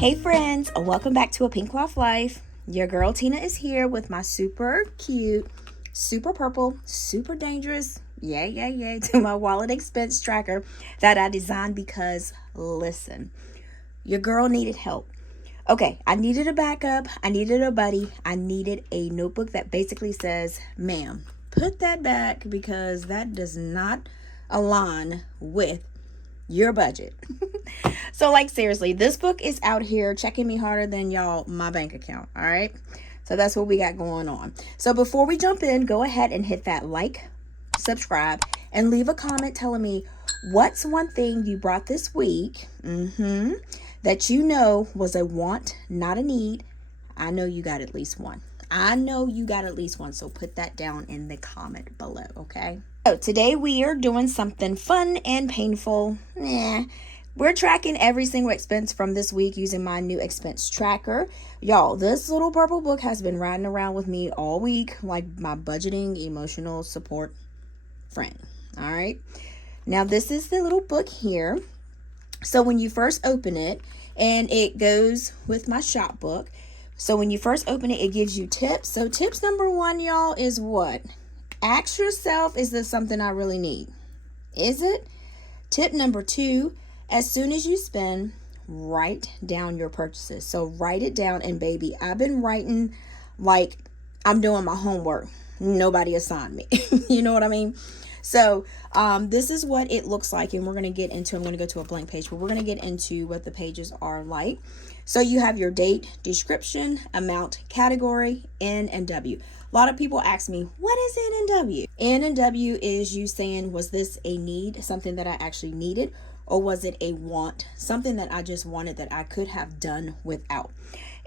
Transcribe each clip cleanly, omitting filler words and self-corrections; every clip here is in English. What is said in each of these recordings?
Hey friends, welcome back to 𝗗𝗓𝗗𝗧. Your girl Tina is here with my super cute, super purple, super dangerous, yay, to my wallet expense tracker that I designed because, listen, your girl needed help. Okay, I needed a backup, I needed a buddy, I needed a notebook that basically says, ma'am, put that back because that does not align with your budget. So like seriously, this book is out here checking me harder than y'all my bank account. All right, so that's what we got going on. So before we jump in, go ahead and hit that like, subscribe, and leave a comment telling me what's one thing you brought this week that you know was a want, not a need. I know you got at least one. So put that down in the comment below, okay? So today we are doing something fun and painful. We're tracking every single expense from this week using my new expense tracker. Y'all, this little purple book has been riding around with me all week, like my budgeting emotional support friend. All right. Now, this is the little book here. So when you first open it, and it goes with my shop book. So when you first open it, it gives you tips. So tips number 1, y'all, is what? Ask yourself, is this something I really need? Is it? Tip number 2, as soon as you spend, write down your purchases. So write it down, and baby, I've been writing like I'm doing my homework. Nobody assigned me. You know what I mean? So this is what it looks like, and we're going to get into, I'm going to go to a blank page, but we're going to get into what the pages are like. So you have your date, description, amount, category, N and W. A lot of people ask me, what is N and W? N and W is you saying, was this a need, something that I actually needed, or was it a want, something that I just wanted that I could have done without?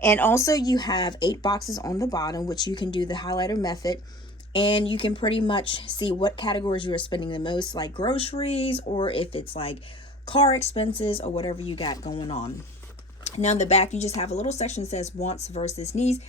And also you have 8 boxes on the bottom, which you can do the highlighter method, and you can pretty much see what categories you are spending the most, like groceries, or if it's like car expenses or whatever you got going on. Now in the back, you just have a little section that says wants versus needs.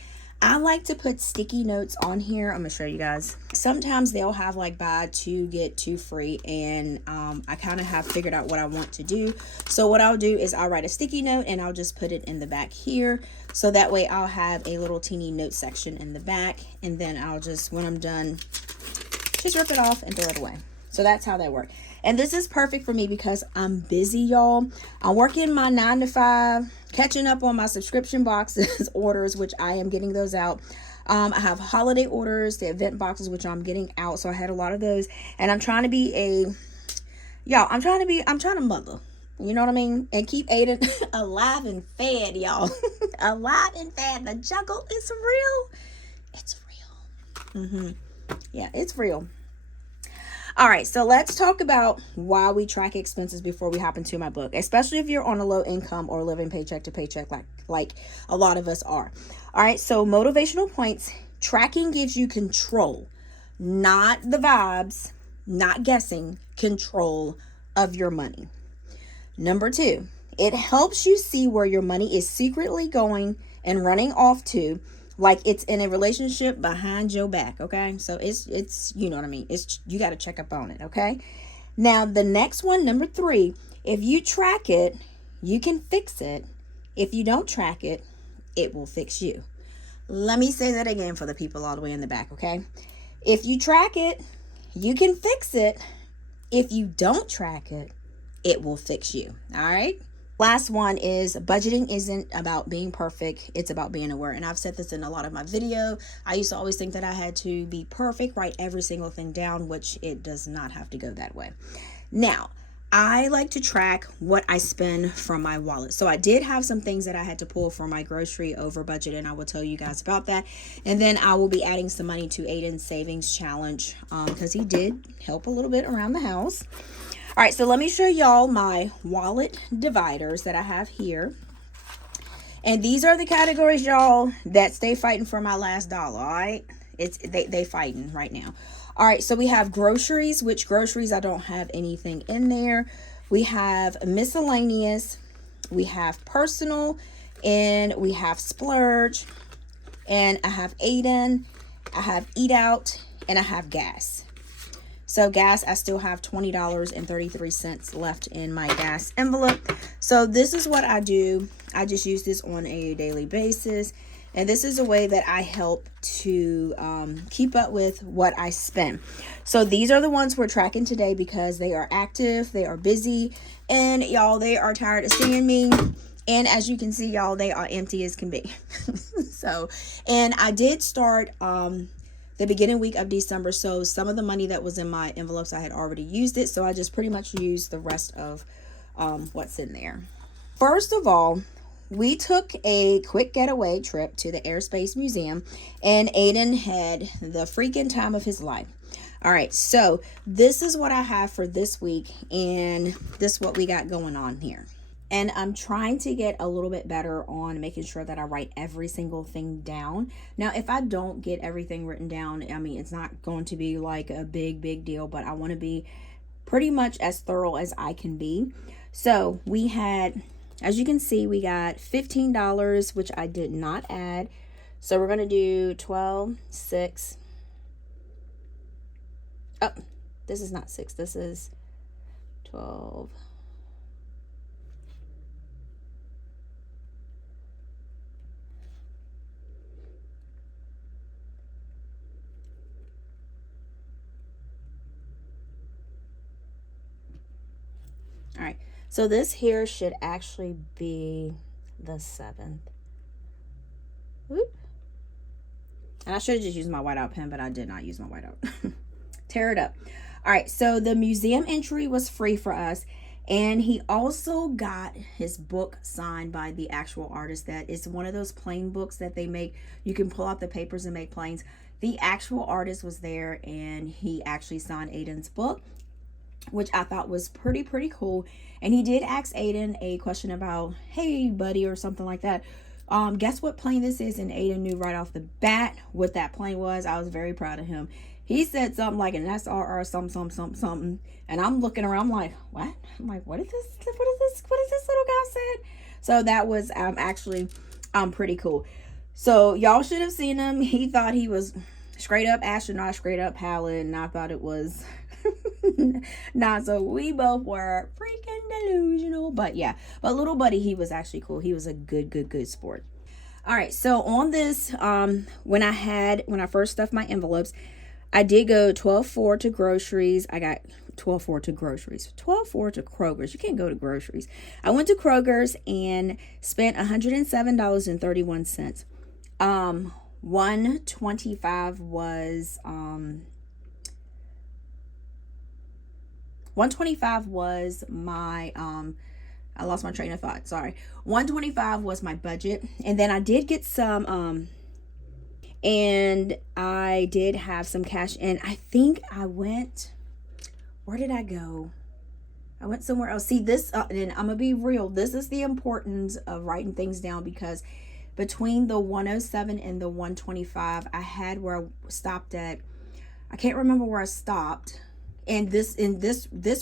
I like to put sticky notes on here. I'm gonna show you guys. Sometimes they'll have like buy 2 get 2 free, and I kind of have figured out what I want to do. So what I'll do is I'll write a sticky note and I'll just put it in the back here, so that way I'll have a little teeny note section in the back, and then I'll just, when I'm done, just rip it off and throw it away. So that's how that works. And this is perfect for me because I'm busy, y'all. I'm working my 9 to 5, catching up on my subscription boxes orders, which I am getting those out. I have holiday orders, the event boxes, which I'm getting out. So I had a lot of those, and I'm trying to be I'm trying to mother, you know what I mean? And keep Aiden alive and fed, y'all. Alive and fed. The juggle is real. It's real. Yeah, it's real. All right, so let's talk about why we track expenses before we hop into my book, especially if you're on a low income or living paycheck to paycheck like a lot of us are. All right, so motivational points. Tracking gives you control, not the vibes, not guessing, control of your money. Number 2, it helps you see where your money is secretly going and running off to, like it's in a relationship behind your back, okay? So it's you know what I mean? It's, you got to check up on it, okay? Now, the next one, number 3, if you track it, you can fix it. If you don't track it, it will fix you. Let me say that again for the people all the way in the back, okay? If you track it, you can fix it. If you don't track it, it will fix you, all right? Last one is budgeting isn't about being perfect. It's about being aware. And I've said this in a lot of my video. I used to always think that I had to be perfect, write every single thing down, which it does not have to go that way. Now, I like to track what I spend from my wallet. So I did have some things that I had to pull from my grocery over budget, and I will tell you guys about that. And then I will be adding some money to Aiden's savings challenge because he did help a little bit around the house. All right, so let me show y'all my wallet dividers that I have here. And these are the categories, y'all, that stay fighting for my last dollar, all right? They fighting right now. All right, so we have groceries, which groceries I don't have anything in there. We have miscellaneous, we have personal, and we have splurge, and I have Aiden, I have eat out, and I have gas. So gas, I still have $20.33 left in my gas envelope. So this is what I do. I just use this on a daily basis. And this is a way that I help to keep up with what I spend. So these are the ones we're tracking today because they are active, they are busy, and y'all, they are tired of seeing me. And as you can see, y'all, they are empty as can be. So, and I did start the beginning week of December. So some of the money that was in my envelopes, I had already used it. So I just pretty much used the rest of what's in there. First of all, we took a quick getaway trip to the Airspace Museum, and Aiden had the freaking time of his life. All right, so this is what I have for this week, and this is what we got going on here. And I'm trying to get a little bit better on making sure that I write every single thing down. Now, if I don't get everything written down, I mean, it's not going to be like a big deal, but I want to be pretty much as thorough as I can be. So we had, as you can see, we got $15, which I did not add. So we're going to do 12, 6. Oh, this is not 6. This is 12. All right, so this here should actually be the 7th. Whoop. And I should have just used my whiteout pen, but I did not use my whiteout. Tear it up. All right, so the museum entry was free for us. And he also got his book signed by the actual artist. That is one of those plain books that they make. You can pull out the papers and make planes. The actual artist was there, and he actually signed Aiden's book, which I thought was pretty cool. And he did ask Aiden a question about, hey buddy, or something like that. Guess what plane this is? And Aiden knew right off the bat what that plane was. I was very proud of him. He said something like an SRR something. And I'm looking around, I'm like, what? I'm like, what is this little guy said? So that was actually pretty cool. So y'all should have seen him. He thought he was straight up astronaut, straight up pilot, and I thought it was not. So we both were freaking delusional. But yeah, but little buddy, he was actually cool. He was a good sport. All right, so on this, when I first stuffed my envelopes, I did go 12.4 to groceries. I got 12.4 to groceries, 12.4 to Kroger's. You can't go to groceries. I went to Kroger's and spent $107.31. 125 was 125 was my I lost my train of thought. Sorry. 125 was my budget, and then I did get some and I did have some cash, and I think I went, where did I go? I went somewhere else. See this, and I'm gonna be real. This is the importance of writing things down, because between the 107 and the 125, I had where I stopped at. I can't remember where I stopped. And this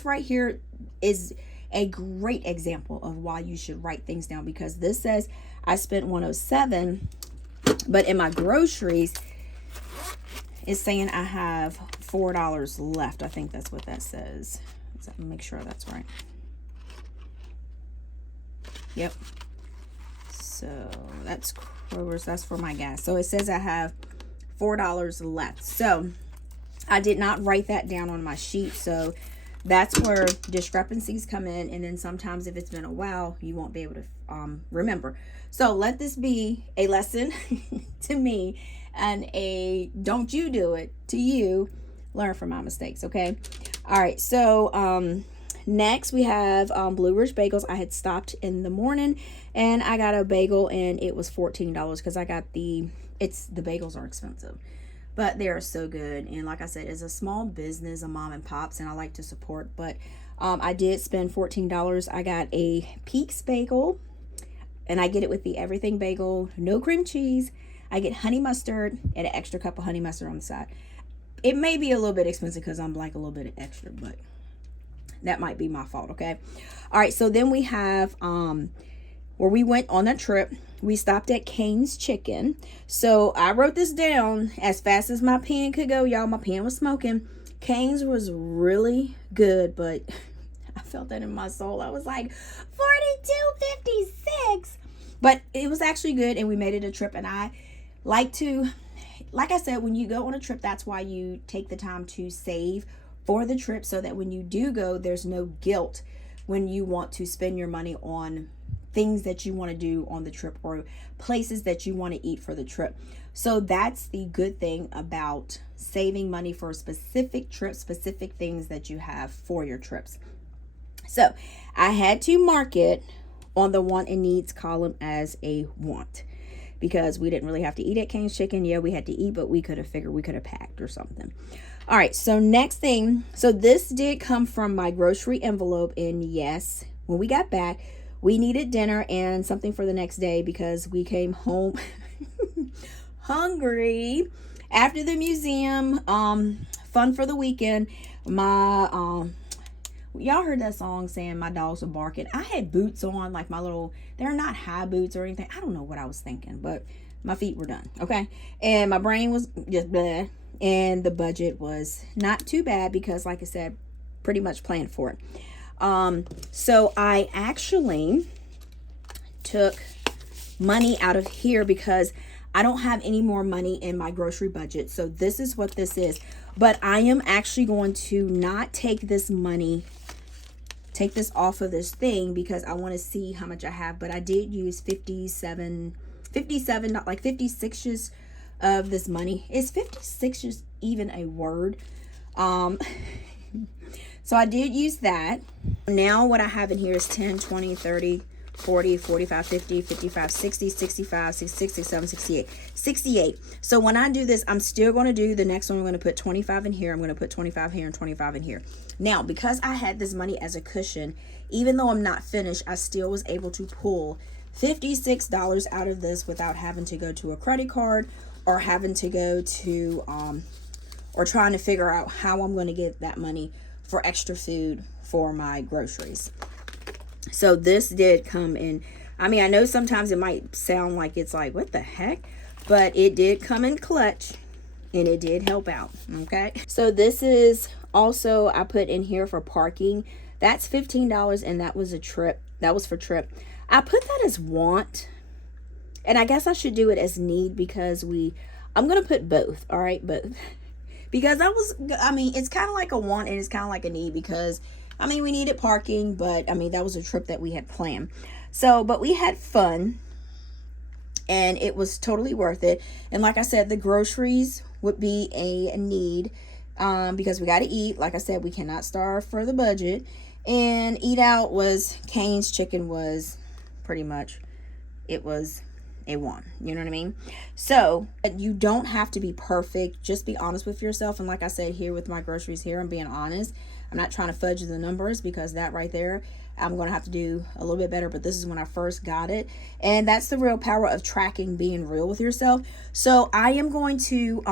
right here is a great example of why you should write things down, because this says I spent 107, but in my groceries it's saying I have $4 left. I think that's what that says. So make sure that's right. Yep. So that's Kroger's. That's for my gas. So it says I have $4 left. So I did not write that down on my sheet. So that's where discrepancies come in. And then sometimes if it's been a while, you won't be able to remember. So let this be a lesson to me, and a don't you do it to you. Learn from my mistakes. Okay. All right. So next we have Blue Ridge Bagels. I had stopped in the morning and I got a bagel, and it was $14 because I got the bagels are expensive, but they are so good. And like I said, it's a small business, a mom and pops, and I like to support. But I did spend $14. I got a Peaks bagel, and I get it with the everything bagel, no cream cheese. I get honey mustard and an extra cup of honey mustard on the side. It may be a little bit expensive because I'm like a little bit extra, but that might be my fault, okay? All right, so then we have where we went on a trip. We stopped at Cane's Chicken. So I wrote this down as fast as my pen could go, y'all. My pen was smoking. Cane's was really good, but I felt that in my soul. I was like, $42.56. But it was actually good, and we made it a trip. And I like to, like I said, when you go on a trip, that's why you take the time to save for the trip, so that when you do go, there's no guilt when you want to spend your money on things that you want to do on the trip or places that you want to eat for the trip. So that's the good thing about saving money for a specific trip, specific things that you have for your trips. So I had to mark it on the want and needs column as a want, because we didn't really have to eat at Cane's Chicken. Yeah, we had to eat, but we could have figured we could have packed or something. All right, so next thing, so this did come from my grocery envelope, and yes, when we got back, we needed dinner and something for the next day because we came home hungry after the museum. Fun for the weekend. My y'all heard that song saying my dogs were barking. I had boots on, like my little, they're not high boots or anything. I don't know what I was thinking, but my feet were done, okay? And my brain was just blah, and the budget was not too bad because, like I said, pretty much planned for it. So I actually took money out of here because I don't have any more money in my grocery budget. So this is what this is. But I am actually going to not take this money, take this off of this thing, because I want to see how much I have. But I did use 57, like 56 of this money. Is 56 just even a word? So I did use that. Now what I have in here is 10, 20, 30, 40, 45, 50, 55, 60, 65, 66, 67, 68. 68. So when I do this, I'm still going to do the next one. I'm going to put 25 in here. I'm going to put 25 here and 25 in here. Now, because I had this money as a cushion, even though I'm not finished, I still was able to pull $56 out of this without having to go to a credit card or having to go to, or trying to figure out how I'm going to get that money for extra food for my groceries. So this did come in. I mean, I know sometimes it might sound like it's like, what the heck? But it did come in clutch, and it did help out, okay? So this is also, I put in here for parking. That's $15, and that was a trip. That was for trip. I put that as want, and I guess I should do it as need because I'm going to put both, all right? Both. Because it's kind of like a want and it's kind of like a need because, we needed parking, but, that was a trip that we had planned. So, but we had fun and it was totally worth it. And like I said, the groceries would be a need because we got to eat. Like I said, we cannot starve for the budget. And eat out was, Cane's Chicken was pretty much, it was a want, you know what I mean? So you don't have to be perfect. Just be honest with yourself. And like I said, here with my groceries here, I'm being honest. I'm not trying to fudge the numbers because that right there, I'm going to have to do a little bit better. But this is when I first got it. And that's the real power of tracking, being real with yourself. So I am going to,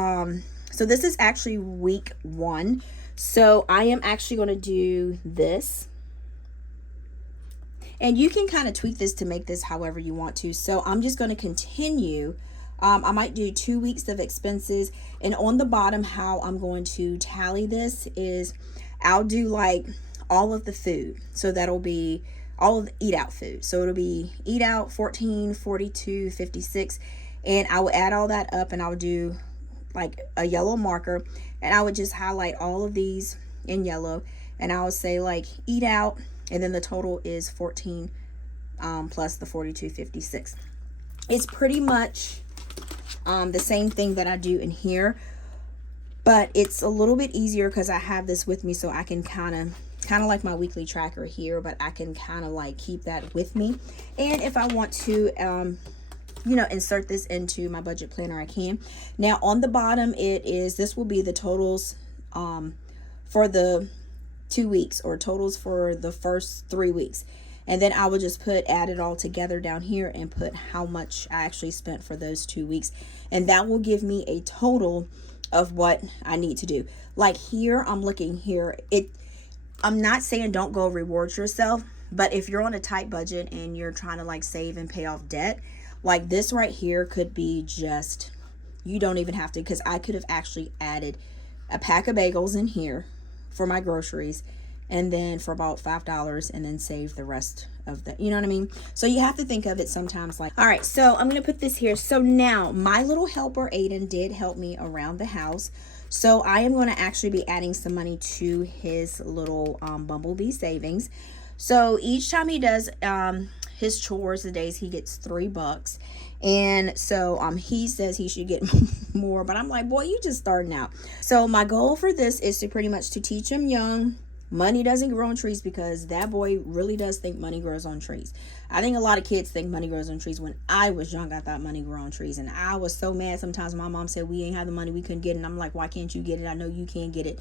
so this is actually week 1. So I am actually going to do this. And you can kind of tweak this to make this however you want to. So I'm just going to continue. I might do 2 weeks of expenses. And on the bottom, how I'm going to tally this is I'll do like all of the food. So that'll be all of the eat out food. So it'll be eat out 14, 42, 56. And I will add all that up and I would do like a yellow marker. And I would just highlight all of these in yellow. And I would say like eat out. And then the total is 14 plus the 42.56. It's pretty much the same thing that I do in here, but it's a little bit easier because I have this with me, so I can kind of like my weekly tracker here, but I can kind of like keep that with me. And if I want to, insert this into my budget planner, I can. Now on the bottom, this will be the totals for the 2 weeks or totals for the first 3 weeks. And then I would just add it all together down here and put how much I actually spent for those 2 weeks. And that will give me a total of what I need to do. Like here, I'm looking here. I'm not saying don't go reward yourself, but if you're on a tight budget and you're trying to like save and pay off debt, like this right here could be just, you don't even have to, because I could have actually added a pack of bagels in here for my groceries, and then for about $5, and then save the rest of the, you know what I mean? So you have to think of it sometimes like, all right, so I'm going to put this here. So now my little helper, Aiden, did help me around the house. So I am going to actually be adding some money to his little Bumblebee savings. So each time he does his chores, the days, he gets $3. And so he says he should get more, but I'm like, boy, you just starting out. So my goal for this is to pretty much to teach him young, money doesn't grow on trees, because that boy really does think money grows on trees. I think a lot of kids think money grows on trees. When I was young, I thought money grew on trees, and I was so mad sometimes. My mom said we ain't have the money, we couldn't get it, and I'm like, why can't you get it? I know you can't get it.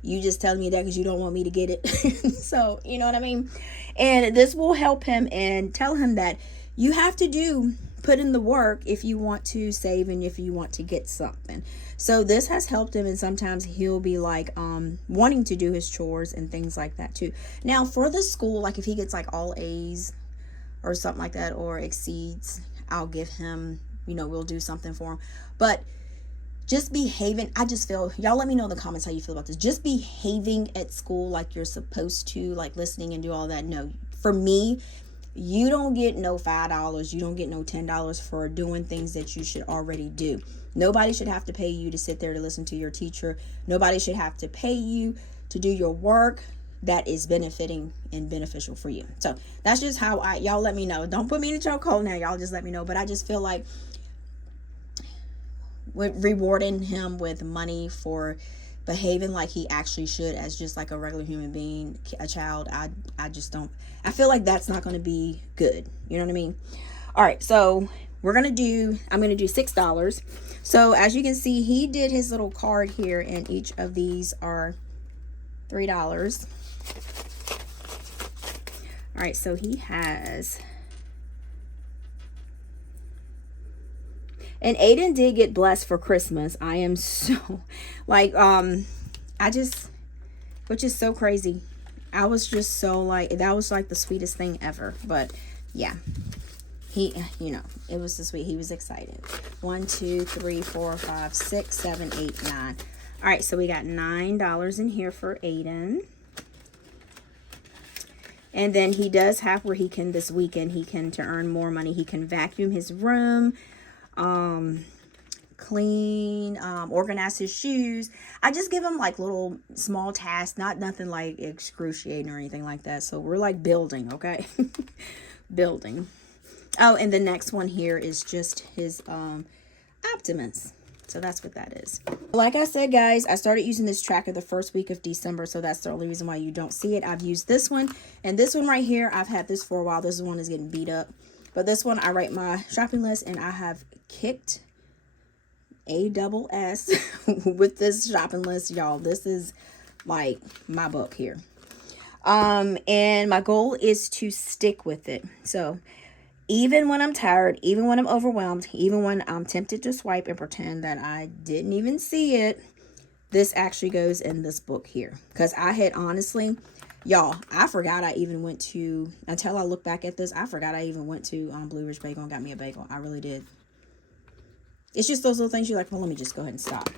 You just telling me that because you don't want me to get it. So you know what I mean? And this will help him and tell him that you have to put in the work if you want to save and if you want to get something. So this has helped him, and sometimes he'll be like wanting to do his chores and things like that too. Now for the school, like if he gets like all A's or something like that, or exceeds, I'll give him, you know, we'll do something for him. But just behaving, I just feel, y'all let me know in the comments how you feel about this. Just behaving at school like you're supposed to, like listening and do all that. No, for me, you don't get no $5, you don't get no $10 for doing things that you should already do. Nobody should have to pay you to sit there to listen to your teacher. Nobody should have to pay you to do your work that is benefiting and beneficial for you. So that's just how y'all let me know. Don't put me in a chokehold now, y'all just let me know. But I just feel like with rewarding him with money for behaving like he actually should as just like a regular human being, a child, I just don't, I feel like that's not going to be good. You know what I mean? All right, so I'm going to do $6. So as you can see, he did his little card here, and each of these are $3. All right, so he has, and Aiden did get blessed for Christmas. I am so like which is so crazy. I was just so like, that was like the sweetest thing ever. But yeah, he, you know, it was the sweet. He was excited. 1 2 3 4 5 6 7 8 9. All right, so we got $9 in here for Aiden. And then he does have where he can, this weekend, he can, to earn more money, he can vacuum his room, clean, organize his shoes. I just give him like little small tasks, nothing like excruciating or anything like that. So we're like building, okay? Building. Oh, and the next one here is just his Optimus. So that's what that is. Like I said, guys, I started using this tracker the first week of December, so that's the only reason why you don't see it. I've used this one, and this one right here, I've had this for a while. This one is getting beat up. But this one, I write my shopping list, and I have kicked ASS with this shopping list, y'all. This is like my book here. And my goal is to stick with it. So even when I'm tired, even when I'm overwhelmed, even when I'm tempted to swipe and pretend that I didn't even see it, this actually goes in this book here. Because I had honestly, y'all, I forgot I even went to, until I look back at this, I forgot I even went to Blue Ridge Bagel and got me a bagel. I really did. It's just those little things you're like, well, let me just go ahead and stop.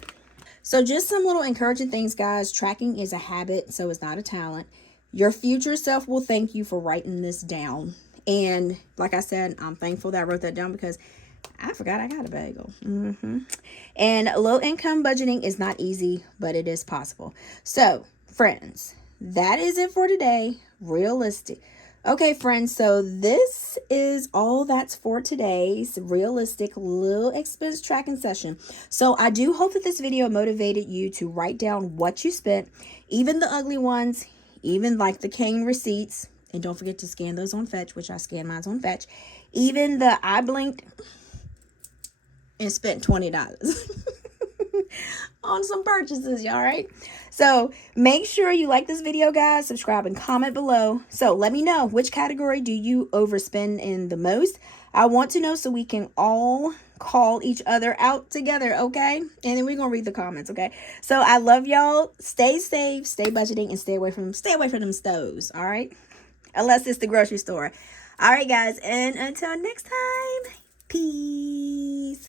So just some little encouraging things, guys. Tracking is a habit, so it's not a talent. Your future self will thank you for writing this down. And like I said, I'm thankful that I wrote that down because I forgot I got a bagel. And low income budgeting is not easy, but it is possible. So friends, that is it for today. Realistic. Okay, friends, so this is all that's for today's realistic little expense tracking session. So I do hope that this video motivated you to write down what you spent, even the ugly ones, even like the cane receipts. And don't forget to scan those on Fetch, which I scan mine on Fetch. Even the I blinked and spent $20. on some purchases, all right? So make sure you like this video, guys. Subscribe and comment below. So let me know, which category do you overspend in the most? I want to know so we can all call each other out together, okay? And then we're gonna read the comments, okay? So I love y'all. Stay safe, stay budgeting, and stay away from them stoves, all right? Unless it's the grocery store. All right, guys, and until next time, peace.